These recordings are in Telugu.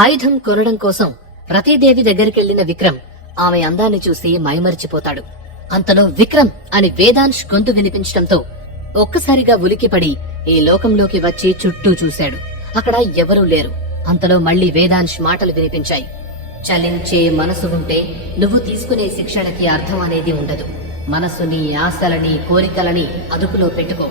ఆయుధం కొనడం కోసం రతీదేవి దగ్గరికెళ్లిన విక్రమ్ ఆమె అందాన్ని చూసి మైమరిచిపోతాడు. అంతలో విక్రమ్ అని వేదాంశ్ గొంతు వినిపించడంతో ఒక్కసారిగా ఉలికిపడి ఈ లోకంలోకి వచ్చి చుట్టూ చూశాడు. అక్కడ ఎవరూ లేరు. అంతలో మళ్లీ వేదాంశ్ మాటలు వినిపించాయి. చలించే మనసు ఉంటే నువ్వు తీసుకునే శిక్షణకి అర్థం అనేది ఉండదు. మనసుని, ఆశలని, కోరికలని అదుపులో పెట్టుకో.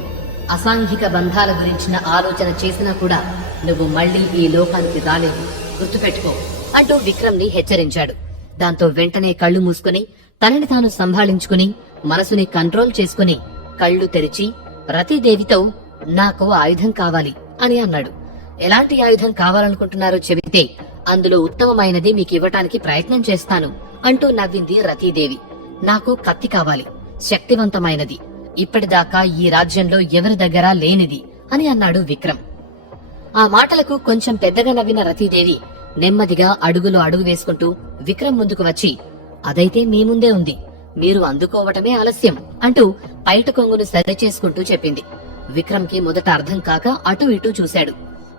అసాంఘిక బంధాల గురించిన ఆలోచన చేసినా కూడా నువ్వు మళ్లీ ఈ లోకానికి రాలేవు, గుర్తుపెట్టుకో అంటూ విక్రమ్ ని హెచ్చరించాడు. దాంతో వెంటనే కళ్లు మూసుకుని తనని తాను సంభాళించుకుని మనసుని కంట్రోల్ చేసుకుని కళ్లు తెరిచి రతీదేవితో నాకు ఆయుధం కావాలి అని అన్నాడు. ఎలాంటి ఆయుధం కావాలనుకుంటున్నారో చెబితే అందులో ఉత్తమమైనది మీకు ఇవ్వటానికి ప్రయత్నం చేస్తాను అంటూ నవ్వింది రతీదేవి. నాకు కత్తి కావాలి, శక్తివంతమైనది, ఇప్పటిదాకా ఈ రాజ్యంలో ఎవరి దగ్గర లేనిది అని అన్నాడు విక్రమ్. ఆ మాటలకు కొంచెం పెద్దగా నవ్విన రతీదేవి నెమ్మదిగా అడుగులో అడుగు వేసుకుంటూ విక్రమ్ ముందుకు వచ్చి, అదైతే మీ ముందే ఉంది, మీరు అందుకోవటమే ఆలస్యం అంటూ పైట కొంగును సరిచేసుకుంటూ చెప్పింది. విక్రమ్ కి మొదట అర్థం కాక అటూ ఇటూ చూశాడు.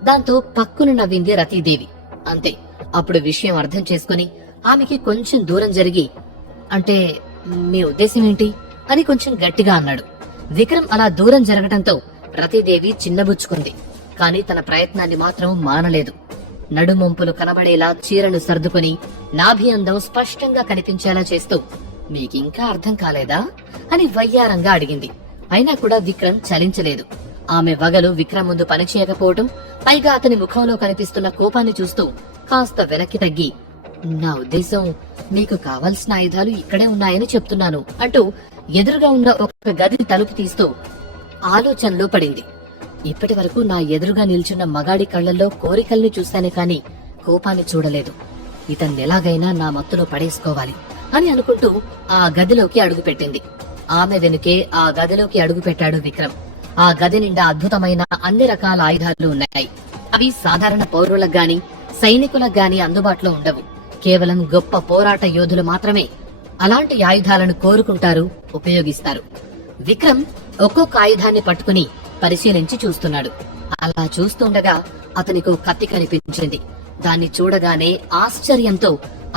దాంతో పక్కున నవ్వింది రతీదేవి. అంతే, అప్పుడు విషయం అర్థం చేసుకుని ఆమెకి కొంచెం దూరం జరిగి, అంటే మీ ఉద్దేశం ఏంటి అని కొంచెం గట్టిగా అన్నాడు. విక్రమ్ అలా దూరం జరగటంతో రతీదేవి చిన్నబుచ్చుకుంది. కాని తన ప్రయత్నాన్ని మాత్రం మానలేదు. నడుమొంపులు కనబడేలా చీరను సర్దుకుని నాభి అందం స్పష్టంగా కనిపించేలా చేస్తూ, మీకింకా అర్థం కాలేదా అని వయ్యారంగా అడిగింది. అయినా కూడా విక్రమ్ చలించలేదు. ఆమె వగలు విక్రమ్ ముందు పనిచేయకపోవటం, పైగా అతని ముఖంలో కనిపిస్తున్న కోపాన్ని చూస్తూ కాస్త వెనక్కి తగ్గి, నా ఉద్దేశం మీకు కావలసిన ఆయుధాలు ఇక్కడే ఉన్నాయని చెప్తున్నాను అంటూ ఎదురుగా ఉన్న ఒక గది తలుపు తీస్తూ ఆలోచనలో పడింది. ఇప్పటి వరకు నా ఎదురుగా నిల్చున్న మగాడి కళ్లల్లో కోరికల్ని చూశానే కాని కోపాన్ని చూడలేదు. ఇతన్నెలాగైనా నా మత్తులో పడేసుకోవాలి అని అనుకుంటూ ఆ గదిలోకి అడుగుపెట్టింది. ఆమె వెనుకే ఆ గదిలోకి అడుగుపెట్టాడు విక్రమ్. ఆ గది నిండా అద్భుతమైన అన్ని రకాల ఆయుధాలు ఉన్నాయి. అవి సాధారణ పౌరులకు గాని సైనికులకు గాని అందుబాటులో ఉండవు. కేవలం గొప్ప పోరాట యోధులు మాత్రమే అలాంటి ఆయుధాలను కోరుకుంటారు, ఉపయోగిస్తారు. విక్రమ్ ఒక్కొక్క ఆయుధాన్ని పట్టుకుని పరిశీలించి చూస్తున్నాడు. అలా చూస్తుండగా అతనికి కత్తి కనిపించింది. దాన్ని చూడగానే ఆశ్చర్యంతో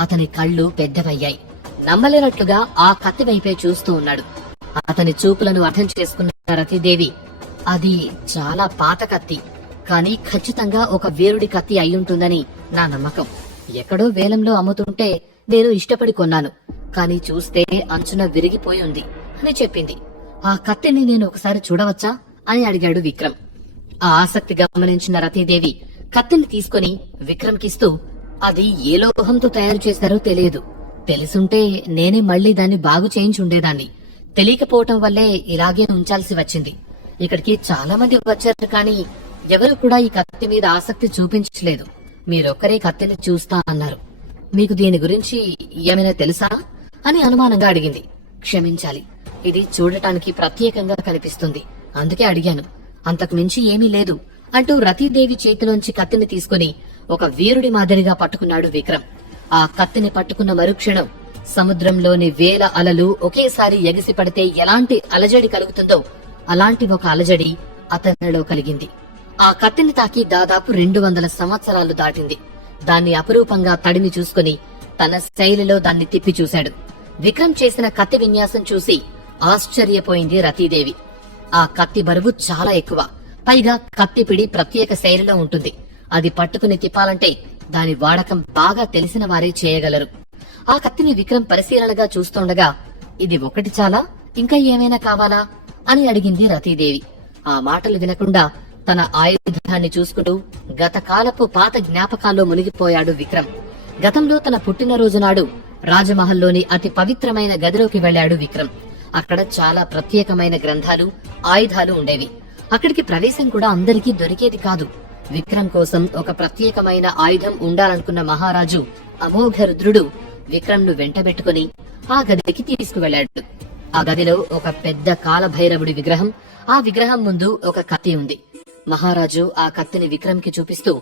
అతని కళ్ళు పెద్దవయ్యాయి. నమ్మలేనట్లుగా ఆ కత్తి వైపే చూస్తూ ఉన్నాడు. అతని చూపులను అర్థం చేసుకున్న రతీదేవి, అది చాలా పాత కత్తి, కానీ ఖచ్చితంగా ఒక వీరుడి కత్తి అయ్యుంటుందని నా నమ్మకం. ఎక్కడో వేలంలో అమ్ముతుంటే నేను ఇష్టపడి కొన్నాను, కానీ చూస్తే అంచున విరిగిపోయి ఉంది అని చెప్పింది. ఆ కత్తిని నేను ఒకసారి చూడవచ్చా అని అడిగాడు విక్రమ్. ఆ ఆసక్తి గమనించిన రతీదేవి కత్తిని తీసుకుని విక్రమ్ కిస్తూ, అది ఏ లోహంతో తయారు చేశారో తెలియదు. తెలుసుంటే నేనే మళ్లీ దాన్ని బాగు చేయించుండేదాన్ని. తెలియకపోవటం వల్లే ఇలాగే ఉంచాల్సి వచ్చింది. ఇక్కడికి చాలా మంది వచ్చారు, కానీ ఎవరు కూడా ఈ కత్తి మీద ఆసక్తి చూపించలేదు. మీరొక్కరే కత్తిని చూస్తా అన్నారు. మీకు దీని గురించి ఏమైనా తెలుసా అని అనుమానంగా అడిగింది. క్షమించాలి, ఇది చూడటానికి ప్రత్యేకంగా కనిపిస్తుంది, అందుకే అడిగాను. అంతకు మించి ఏమీ లేదు అంటూ రతీదేవి చేతిలోంచి కత్తిని తీసుకుని ఒక వీరుడి మాదిరిగా పట్టుకున్నాడు విక్రమ్. ఆ కత్తిని పట్టుకున్న మరుక్షణం సముద్రంలోని వేల అలలు ఒకేసారి ఎగిసి పడితే ఎలాంటి అలజడి కలుగుతుందో అలాంటి ఒక అలజడి అతనిలో కలిగింది. ఆ కత్తిని తాకి దాదాపు 200 సంవత్సరాలు దాటింది. దాన్ని అపురూపంగా తడిమి చూసుకుని తన శైలిలో దాన్ని తిప్పి చూశాడు. విక్రమ్ చేసిన కత్తి విన్యాసం చూసి ఆశ్చర్యపోయింది రతీదేవి. ఆ కత్తి బరువు చాలా ఎక్కువ, పైగా కత్తి పిడి ప్రత్యేక శైలిలో ఉంటుంది. అది పట్టుకుని తిప్పాలంటే దాని వాడకం బాగా తెలిసిన వారే చేయగలరు. ఆ కత్తిని విక్రమ్ పరిశీలనగా చూస్తుండగా, ఇది ఒకటి చాలా, ఇంకా ఏమైనా కావాలా అని అడిగింది రతీదేవి. ఆ మాటలు వినకుండా తన ఆయుధాన్ని చూసుకుంటూ గతకాలపు పాత జ్ఞాపకాల్లో మునిగిపోయాడు విక్రమ్. గతంలో తన పుట్టినరోజు నాడు రాజమహల్లోని అతి పవిత్రమైన గదిలోకి వెళ్లాడు విక్రమ్. అక్కడ చాలా ప్రత్యేకమైన గ్రంథాలు, ఆయుధాలు ఉండేవి. అక్కడికి ప్రవేశం కూడా అందరికీ దొరికేది కాదు. విక్రమ్ కోసం ఒక ప్రత్యేకమైన ఆయుధం ఉండాలనుకున్న మహారాజు అమోఘ రుద్రుడు విక్రమ్ ను వెంటబెట్టుకుని ఆ గదికి తీసుకువెళ్లాడు. ఆ గదిలో ఒక పెద్ద కాలభైరవుడి విగ్రహం, ఆ విగ్రహం ముందు ఒక కత్తి ఉంది. మహారాజు ఆ కత్తిని విక్రమ్ కి చూపిస్తూ,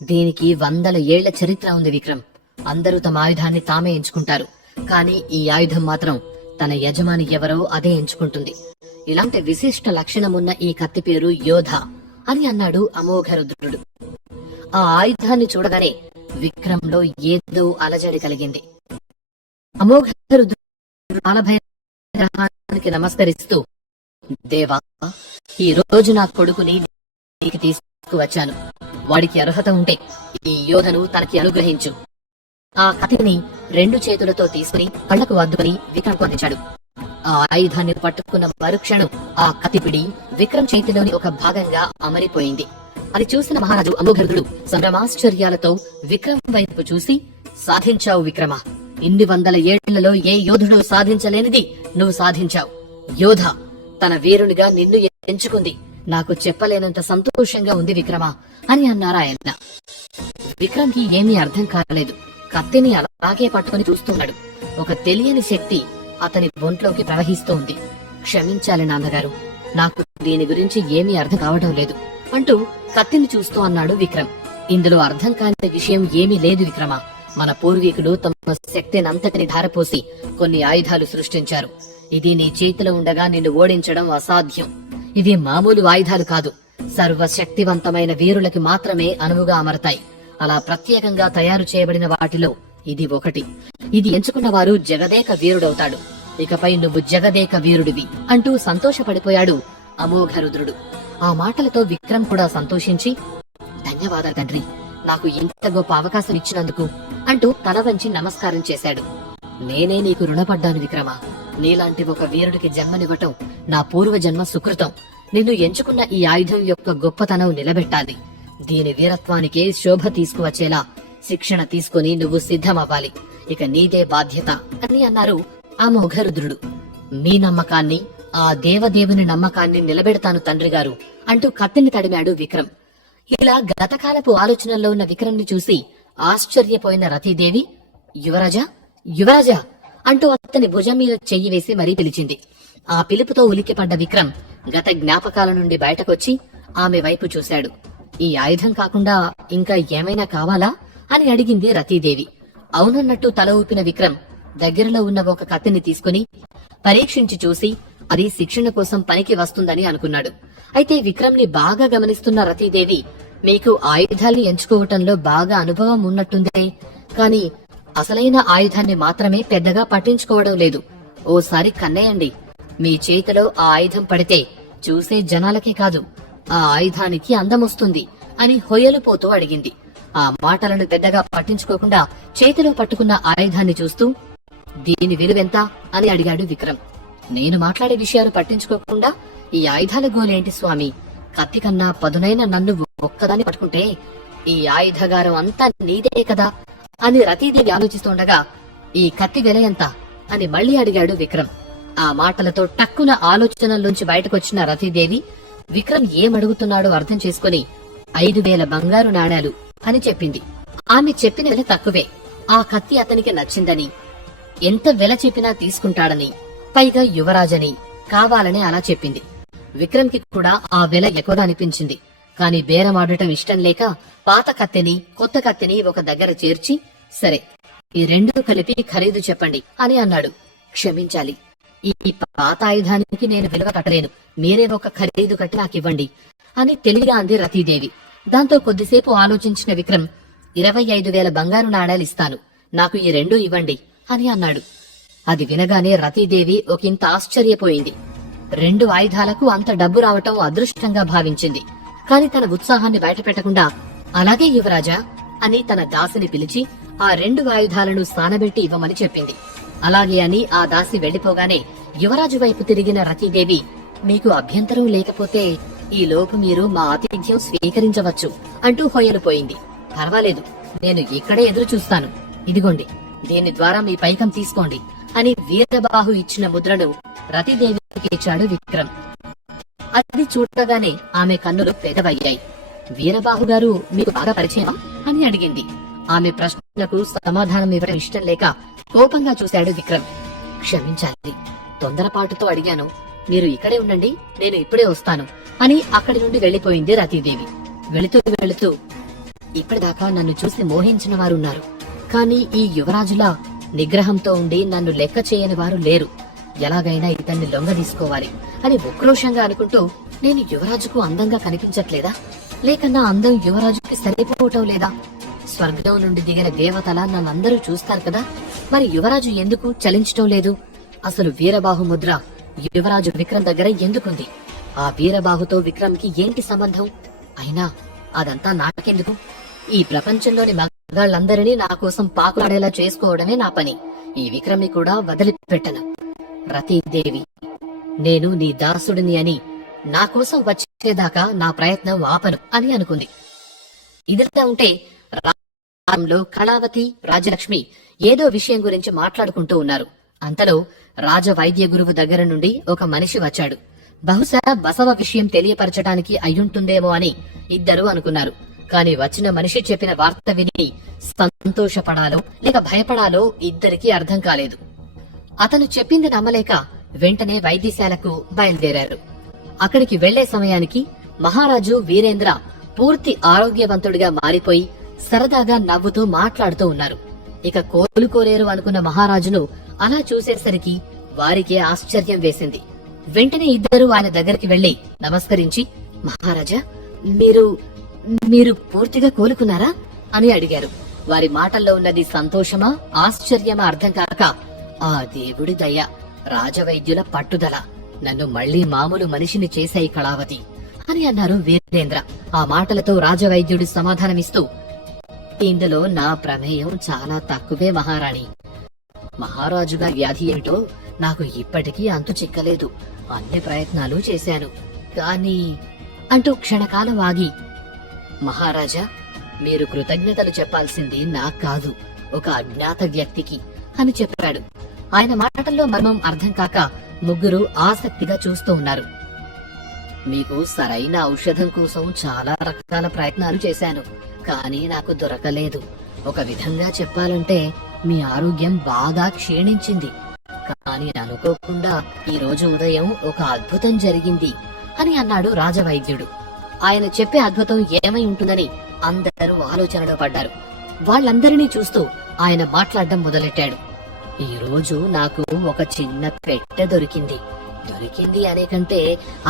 దీనికి 100 ఏళ్ల చరిత్ర ఉంది విక్రమ్. అందరూ తమ ఆయుధాన్ని తామే ఎంచుకుంటారు, కానీ ఈ ఆయుధం మాత్రం తన యజమాని ఎవరో అదే ఎంచుకుంటుంది. ఇలాంటి విశిష్ట లక్షణమున్న ఈ కత్తి పేరు యోధ అని అన్నాడు అమోఘ రుద్రుడు. ఆ ఆయుధాన్ని చూడగానే విక్రంలో ఏదో అలజడి కలిగింది. అమోఘరుద్రుడు కాలభైరవానికి నమస్కరిస్తూ, దేవా, ఈ రోజు నా కొడుకుని నీకు తీసుకువచ్చాను. వాడికి అర్హత ఉంటే ఈ యోధను తనకి అనుగ్రహించు. ఆ కత్తిని 2 చేతులతో తీసుకుని కళ్ళకు అద్దుకుని విక్రంకు అందించాడు. ఆ ఆయుధాన్ని పట్టుకున్న మరుక్షణం ఆ కత్తిపిడి విక్రమ్ చేతిలోని ఒక భాగంగా అమరిపోయింది. అది చూసిన మహారాజు అమోఘరుడు సంభ్రమాశ్చర్యాలతో విక్రమ్ వైపు చూసి, సాధించావు విక్రమ! ఇన్ని 100 ఏళ్లలో ఏ యోధుడు సాధించలేనిది నువ్వు సాధించావు. యోధ తన వీరునిగా నిన్ను ఎంచుకుంది. నాకు చెప్పలేనంత సంతోషంగా ఉంది విక్రమ అని అన్నారు ఆయన. విక్రమ్కి ఏమీ అర్థం కాలేదు. కత్తిని అలాగే పట్టుకుని చూస్తున్నాడు. ఒక తెలియని శక్తి అతని ఒంట్లోకి ప్రవహిస్తోంది. క్షమించాలి నాన్నగారు, నాకు దీని గురించి ఏమీ అర్థం కావడం లేదు అంటూ కత్తిని చూస్తూ అన్నాడు విక్రమ్. ఇందులో అర్థం కాని విషయం ఏమీ లేదు విక్రమ. మన పూర్వీకులు తమ శక్తినంతటిని ధారపోసి కొన్ని ఆయుధాలు సృష్టించారు. ఇది నీ చేతిలో ఉండగా నిన్ను ఓడించడం అసాధ్యం. ఇవి మామూలు ఆయుధాలు కాదు. సర్వశక్తివంతమైన వీరులకి మాత్రమే అనువుగా అమరతాయి. అలా ప్రత్యేకంగా తయారు చేయబడిన వాటిలో ఇది ఒకటి. ఇది ఎంచుకున్న వారు జగదేక వీరుడవుతాడు. ఇకపై నువ్వు జగదేక వీరుడివి అంటూ సంతోషపడిపోయాడు అమోఘరుద్రుడు. ఆ మాటలతో విక్రమ్ కూడా సంతోషించి, ధన్యవాదాలు తండ్రి, నాకు ఇంత గొప్ప అవకాశం ఇచ్చినందుకు అంటూ తల వంచి నమస్కారం చేశాడు. నేనే నీకు రుణపడ్డాను విక్రమ. నీలాంటి ఒక వీరుడికి జన్మనివ్వటం నా పూర్వజన్మ సుకృతం. నిన్ను ఎంచుకున్న ఈ ఆయుధం యొక్క గొప్పతనం నిలబెట్టాలి. దీని వీరత్వానికే శోభ తీసుకువచ్చేలా శిక్షణ తీసుకుని నువ్వు సిద్ధమవ్వాలి. ఇక నీదే బాధ్యత అని అన్నారు అమోఘరుద్రుడు. మీ నమ్మకాన్ని, ఆ దేవదేవుని నమ్మకాన్ని నిలబెడతాను తండ్రి గారు అంటూ కత్తిని తడిమాడు విక్రమ్. ఇలా గతకాలపు ఆలోచనల్లో ఉన్న విక్రమ్ ని చూసి ఆశ్చర్యపోయిన రతీదేవి, యువరాజా, యువరాజా అంటూ అతని భుజం మీద చెయ్యి వేసి మరీ పిలిచింది. ఆ పిలుపుతో ఉలిక్కిపడ్డ విక్రమ్ గత జ్ఞాపకాల నుండి బయటకొచ్చి ఆమె వైపు చూశాడు. ఈ ఆయుధం కాకుండా ఇంకా ఏమైనా కావాలా అని అడిగింది రతీదేవి. అవునన్నట్టు తల ఊపిన విక్రమ్ దగ్గరలో ఉన్న ఒక కత్తిని తీసుకుని పరీక్షించి చూసి అది శిక్షణ కోసం పనికి వస్తుందని అనుకున్నాడు. అయితే విక్రమ్ ని బాగా గమనిస్తున్న రతీదేవి, మీకు ఆయుధాల్ని ఎంచుకోవటంలో బాగా అనుభవం ఉన్నట్టుందే, కాని అసలైన ఆయుధాన్ని మాత్రమే పెద్దగా పట్టించుకోవడం లేదు. ఓసారి కన్నేయండి. మీ చేతిలో ఆ ఆయుధం పడితే చూసే జనాలకే కాదు, ఆ ఆయుధానికి అందమొస్తుంది అని హొయలుపోతూ అడిగింది. ఆ మాటలను పెద్దగా పట్టించుకోకుండా చేతిలో పట్టుకున్న ఆయుధాన్ని చూస్తూ, దీని విలువెంత అని అడిగాడు విక్రమ్. నేను మాట్లాడే విషయాలు పట్టించుకోకుండా ఈ ఆయుధాల గోలేంటి స్వామి? కత్తి కన్నా పదునైన నన్ను ఒక్కదాన్ని పట్టుకుంటే ఈ ఆయుధగారం అంతా నీదే కదా అని రతీదేవి ఆలోచిస్తుండగా, ఈ కత్తి వెల ఎంత అని మళ్లీ అడిగాడు విక్రమ్. ఆ మాటలతో టక్కున ఆలోచనల్లోంచి బయటకొచ్చిన రతీదేవి విక్రమ్ ఏమడుగుతున్నాడో అర్థం చేసుకుని 5,000 బంగారు నాణాలు అని చెప్పింది. ఆమె చెప్పిన వెల తక్కువే. ఆ కత్తి అతనికి నచ్చిందని, ఎంత వెల చెప్పినా తీసుకుంటాడని, పైగా యువరాజని కావాలని అలా చెప్పింది. విక్రమ్ కి కూడా ఆ వెల ఎక్కువగా అనిపించింది. కాని బేరమాడటం ఇష్టం లేక పాత కత్తిని, కొత్త కత్తిని ఒక దగ్గర చేర్చి, సరే ఈ 2 కలిపి ఖరీదు చెప్పండి అని అన్నాడు. క్షమించాలి, ఈ పాత ఆయుధానికి నేను విలువ కట్టలేను. మీరే ఒక ఖరీదు కట్టి నాకివ్వండి అని తెలివిగా అంది రతీదేవి. దాంతో కొద్దిసేపు ఆలోచించిన విక్రమ్, 25,000 బంగారు నాణాలు ఇస్తాను, నాకు ఈ 2 ఇవ్వండి అని అన్నాడు. అది వినగానే రతీదేవి ఒకంత ఆశ్చర్యపోయింది. 2 ఆయుధాలకు అంత డబ్బు రావటం అదృష్టంగా భావించింది. కాని తన ఉత్సాహాన్ని బయటపెట్టకుండా, అలాగే యువరాజా అని తన దాసిని పిలిచి ఆ 2 ఆయుధాలను సానబెట్టి ఇవ్వమని చెప్పింది. అలాగే అని ఆ దాసి వెళ్లిపోగానే యువరాజు వైపు తిరిగిన రతీదేవి, మీకు అభ్యంతరం లేకపోతే ఈ లోపు మీరు మా ఆతిథ్యం స్వీకరించవచ్చు అంటూ హొయలుపోయింది. పర్వాలేదు, నేను ఇక్కడే ఎదురు చూస్తాను. ఇదిగోండి, దీని ద్వారా మీ పైకం తీసుకోండి అని వీరబాహు ఇచ్చిన ముద్రను రతీదేవికి ఇచ్చాడు విక్రమ్. అది చూడగానే ఆమె కన్నులు పెదవయ్యాయి. వీరబాహు గారు మీకు బాగా పరిచయం అని అడిగింది. ఆమె ప్రశ్నకు సమాధానం ఇవ్వడం ఇష్టం లేక కోపంగా చూశాడు విక్రమ్. క్షమించాలి, తొందరపాటుతో అడిగాను. మీరు ఇక్కడే ఉండండి, నేను ఇప్పుడే వస్తాను అని అక్కడి నుండి వెళ్లిపోయింది రతీదేవి. వెళుతూ వెళుతూ, ఇప్పటిదాకా నన్ను చూసి మోహించిన వారున్నారు, కాని ఈ యువరాజులా నిగ్రహంతో ఉండి నన్ను లెక్క చేయని వారు లేరు. ఎలాగైనా ఇతన్ని లొంగ తీసుకోవాలి అని ఉక్రోషంగా అనుకుంటూ, నేను యువరాజుకు అందంగా కనిపించట్లేదా, లేక నా అందం యువరాజుకి సరిపోవటం లేదా? స్వర్గం నుండి దిగిన దేవతలా నన్నందరూ చూస్తారు కదా, మరి యువరాజు ఎందుకు చలించటం లేదు? అసలు వీరబాహు ముద్ర యువరాజు విక్రమ్ దగ్గర ఎందుకుంది? ఆ వీరబాహుతో విక్రమ్కి ఏంటి సంబంధం? అయినా అదంతా నాకెందుకు? ఈ ప్రపంచంలోని మగాళ్ళందరినీ నా కోసం పాకులాడేలా చేసుకోవడమే నా పని. ఈ విక్రమ్ని కూడా వదిలిపెట్టను. రతీదేవి, నేను నీ దాసుడిని అని నా కోసం వచ్చేదాకా నా ప్రయత్నం ఆపను అని అనుకుంది. ఇదిలా ఉంటే రాజ్యంలో కళావతి, రాజలక్ష్మి ఏదో విషయం గురించి మాట్లాడుకుంటూ ఉన్నారు. అంతలో రాజవైద్య గురువు దగ్గర నుండి ఒక మనిషి వచ్చాడు. బహుశా బసవ విషయం తెలియపరచటానికి అయ్యుంటుందేమో అని ఇద్దరూ అనుకున్నారు. కాని వచ్చిన మనిషి చెప్పిన వార్త విని సంతోషపడాలో లేక భయపడాలో ఇద్దరికీ అర్థం కాలేదు. అతను చెప్పింది నమ్మలేక వెంటనే వైద్యశాలకు బయలుదేరారు. అక్కడికి వెళ్లే సమయానికి మహారాజు వీరేంద్ర పూర్తి ఆరోగ్యవంతుడిగా మారిపోయి సరదాగా నవ్వుతూ మాట్లాడుతూ ఉన్నారు. ఇక కోలుకోలేరు అనుకున్న మహారాజును అలా చూసేసరికి వారికే ఆశ్చర్యం వేసింది. వెంటనే ఇద్దరు ఆయన దగ్గరికి వెళ్లి నమస్కరించి, మహారాజా, మీరు పూర్తిగా కోలుకున్నారా అని అడిగారు. వారి మాటల్లో ఉన్నది సంతోషమా, ఆశ్చర్యమా అర్థం కాక, ఆ దేవుడి దయ, రాజవైద్యుల పట్టుదల నన్ను మళ్లీ మామూలు మనిషిని చేశాయి కళావతి అని అన్నారు వీరేంద్ర. ఆ మాటలతో రాజవైద్యుడు సమాధానమిస్తూ, ఇందులో నా ప్రమేయం చాలా తక్కువే మహారాణి. మహారాజుగా వ్యాధి ఏమిటో నాకు ఇప్పటికీ అంతు చిక్కలేదు. అన్ని ప్రయత్నాలు చేశాను, కానీ అంటూ క్షణకాలం ఆగి, మహారాజా, మీరు కృతజ్ఞతలు చెప్పాల్సింది నాకు కాదు, ఒక అజ్ఞాత వ్యక్తికి అని చెప్పాడు. ఆయన మాటల్లో మర్మం అర్థం కాక ముగ్గురు ఆసక్తిగా చూస్తూ ఉన్నారు. మీకు సరైన ఔషధం కోసం చాలా రకాల ప్రయత్నాలు చేశాను, కానీ నాకు దొరకలేదు. ఒక విధంగా చెప్పాలంటే మీ ఆరోగ్యం బాగా క్షీణించింది. కానీ అనుకోకుండా ఈ రోజు ఉదయం ఒక అద్భుతం జరిగింది అని అన్నాడు రాజవైద్యుడు. ఆయన చెప్పే అద్భుతం ఏమై ఉంటుందని అందరూ ఆలోచనలో పడ్డారు. వాళ్ళందరినీ చూస్తూ ఆయన మాట్లాడడం మొదలెట్టాడు. ఈ రోజు నాకు ఒక చిన్న పెట్టె దొరికింది. దొరికింది అనే కంటే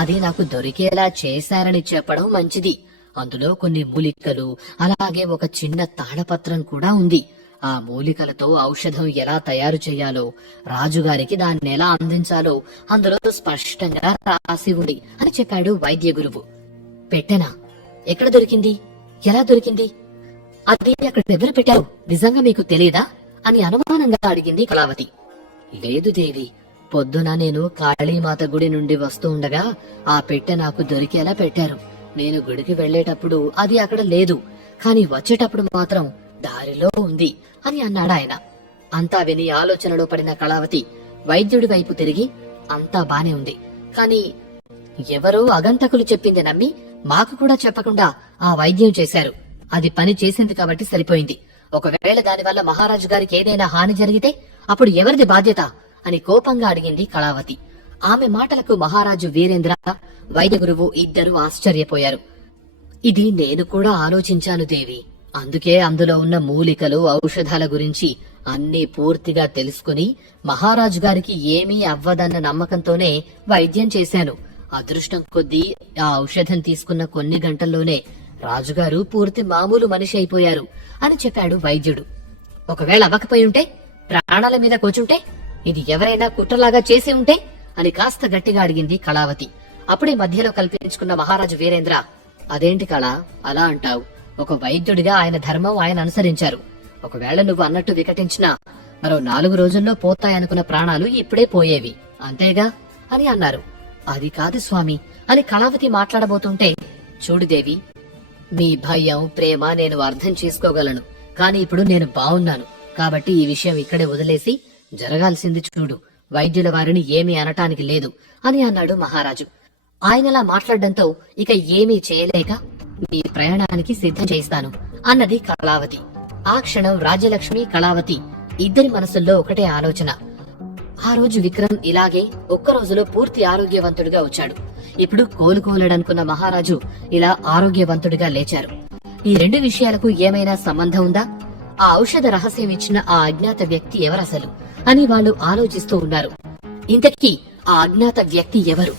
అది నాకు దొరికేలా చేశారని చెప్పడం మంచిది. అందులో కొన్ని మూలికలు, అలాగే ఒక చిన్న తాళపత్రం కూడా ఉంది. ఆ మూలికలతో ఔషధం ఎలా తయారు చేయాలో, రాజుగారికి దాన్ని ఎలా అందించాలో అందులో స్పష్టంగా రాసి ఉంది అని చెప్పాడు వైద్య గురువు. పెట్టెనా? ఎక్కడ దొరికింది? ఎలా దొరికింది? అది అక్కడ ఎవరు పెట్టారు? నిజంగా మీకు తెలీదా అని అనుమానంగా అడిగింది కళావతి. లేదు దేవి, పొద్దున నేను కాళీమాత గుడి నుండి వస్తూ ఉండగా ఆ పెట్టె నాకు దొరికేలా పెట్టారు. నేను గుడికి వెళ్లేటప్పుడు అది అక్కడ లేదు, కాని వచ్చేటప్పుడు మాత్రం దారిలో ఉంది అని అన్నాడు ఆయన. అంతా విని ఆలోచనలో పడిన కళావతి వైద్యుడి వైపు తిరిగి, అంతా బానే ఉంది, కాని ఎవరో అగంతకులు చెప్పింది నమ్మి మాకు కూడా చెప్పకుండా ఆ వైద్యం చేశారు. అది పని చేసింది కాబట్టి సరిపోయింది. ఒకవేళ దానివల్ల మహారాజు గారికి ఏదైనా హాని జరిగితే అప్పుడు ఎవరిది బాధ్యత అని కోపంగా అడిగింది కళావతి. ఆమె మాటలకు మహారాజు వీరేంద్ర, వైద్య గురువు ఇద్దరూ ఆశ్చర్యపోయారు. ఇది నేను కూడా ఆలోచించాను దేవి. అందుకే అందులో ఉన్న మూలికలు, ఔషధాల గురించి అన్నీ పూర్తిగా తెలుసుకుని మహారాజు గారికి ఏమీ అవ్వదన్న నమ్మకంతోనే వైద్యం చేశాను. అదృష్టం కొద్దీ ఆ ఔషధం తీసుకున్న కొన్ని గంటల్లోనే రాజుగారు పూర్తి మామూలు మనిషి అయిపోయారు అని చెప్పాడు వైద్యుడు. ఒకవేళ అవ్వకపోయి ఉంటే, ప్రాణాల మీద కూర్చుంటే, ఇది ఎవరైనా కుట్రలాగా చేసి ఉంటే అని కాస్త గట్టిగా అడిగింది కళావతి. అప్పుడే మధ్యలో కల్పించుకున్న మహారాజు వీరేంద్ర, అదేంటి కళ అలా అంటావు? ఒక వైద్యుడిగా ఆయన ధర్మం ఆయన అనుసరించారు. ఒకవేళ నువ్వు అన్నట్టు వికటించినా మరో 4 రోజుల్లో పోతాయనుకున్న ప్రాణాలు ఇప్పుడే పోయేవి, అంతేగా అని అన్నారు. అది కాదు స్వామి అని కళావతి మాట్లాడబోతుంటే, చూడు దేవి, మీ భయం, ప్రేమ నేను అర్థం చేసుకోగలను. కాని ఇప్పుడు నేను బావున్నాను కాబట్టి ఈ విషయం ఇక్కడే వదిలేసి జరగాల్సింది చూడు. వైద్యుల వారిని ఏమీ అనటానికి లేదు అని అన్నాడు మహారాజు. ఆయనలా మాట్లాడడంతో ఇక ఏమీ చేయలేక, మీ ప్రయాణానికి సిద్ధం చేస్తాను అన్నది కళావతి. ఆ క్షణం రాజ్యలక్ష్మి, కళావతి ఇద్దరి మనసుల్లో ఒకటే ఆలోచన. ఆ రోజు విక్రమ్ ఇలాగే ఒక్క రోజులో పూర్తి ఆరోగ్యవంతుడిగా వచ్చాడు. ఇప్పుడు కోలుకోలేడనుకున్న మహారాజు ఇలా ఆరోగ్యవంతుడిగా లేచారు. ఈ 2 విషయాలకు ఏమైనా సంబంధం ఉందా? ఆ ఔషధ రహస్యం ఇచ్చిన ఆ అజ్ఞాత వ్యక్తి ఎవరసలు అని వాళ్ళు ఆలోచిస్తూ ఉన్నారు. ఇంతకీ ఆ అజ్ఞాత వ్యక్తి ఎవరు?